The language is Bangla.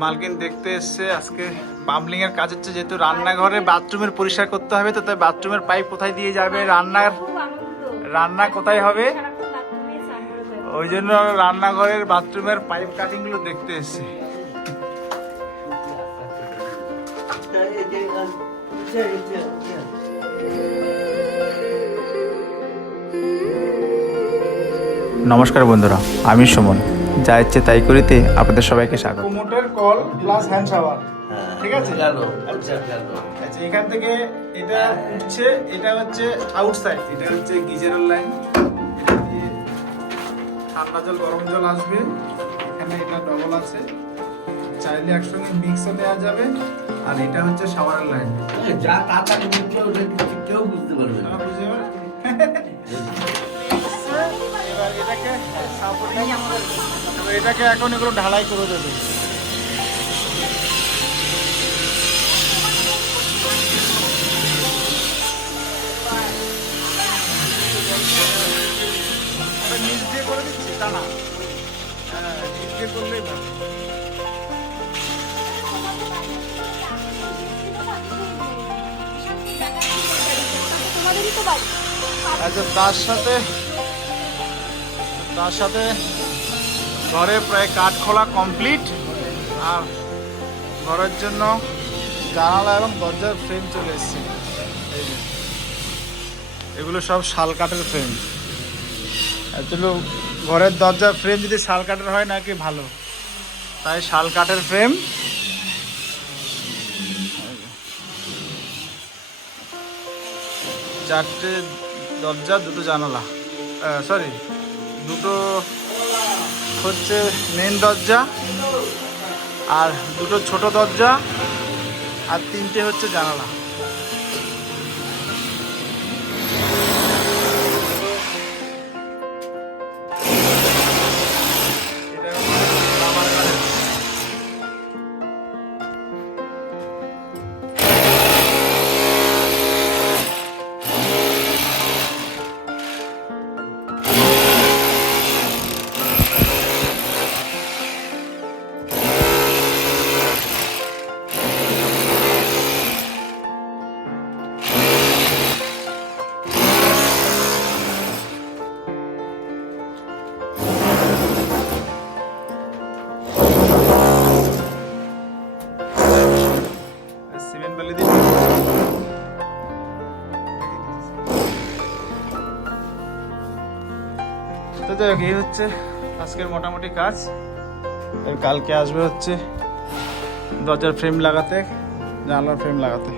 মালকিন দেখতে এসছে আজকে পাম্পলিং এর কাজ হচ্ছে, যেহেতু রান্নাঘরে বাথরুমের পরিষ্কার করতে হবে, তো তাই বাথরুমের পাইপ কোথায় দিয়ে যাবে, রান্না কোথায় হবে, ওই জন্য রান্নাঘরের বাথরুমের পাইপ কাটিং গুলো দেখতে এসছে। নমস্কার বন্ধুরা, আমি সুমন, যা ইচ্ছে তাই করিতে আপনাদের সবাইকে স্বাগত। Motor call plus hand shower, ঠিক আছে। আচ্ছা, এখান থেকে এটা উঠছে, এটা হচ্ছে আউটসাইড, এটা হচ্ছে গিজারের লাইন, এটা দিয়ে ঠান্ডা জল গরম জল আসবে। এখানে এটা ডবল আছে, চাইলে একসঙ্গে মিক্সও দেওয়া যাবে। আর এটা হচ্ছে শাওয়ারের লাইন। যা তাড়াতাড়ি কেউ বুঝতে পারবে না। বুঝতে পারবে? এবার এটাকে এখন এগুলো ঢালাই করে দেবে। নিচ দিয়ে করে দিচ্ছি তা না, হ্যাঁ নিচ দিয়ে করলেই ভালো। আচ্ছা, তার সাথে ঘরে প্রায় কাঠ খোলা কমপ্লিট, আর ঘরের জন্য জানালা এবং দরজার ফ্রেম চলে এসছে। এগুলো সব শাল কাঠের ফ্রেম। অ্যাকচুয়ালি ঘরের দরজার ফ্রেম যদি শাল কাঠের হয় নাকি ভালো, তাই শাল কাঠের ফ্রেম। চারটে দরজা, দুটো জানালা, সরি দুটো হচ্ছে মেন দরজা, আর দুটো ছোট দরজা, আর তিনটে হচ্ছে জানালা। তো যাই হোক, এই হচ্ছে আজকের মোটামুটি কাজ। কালকে আসবে হচ্ছে দরজার ফ্রেম লাগাতে, জানলার ফ্রেম লাগাতে।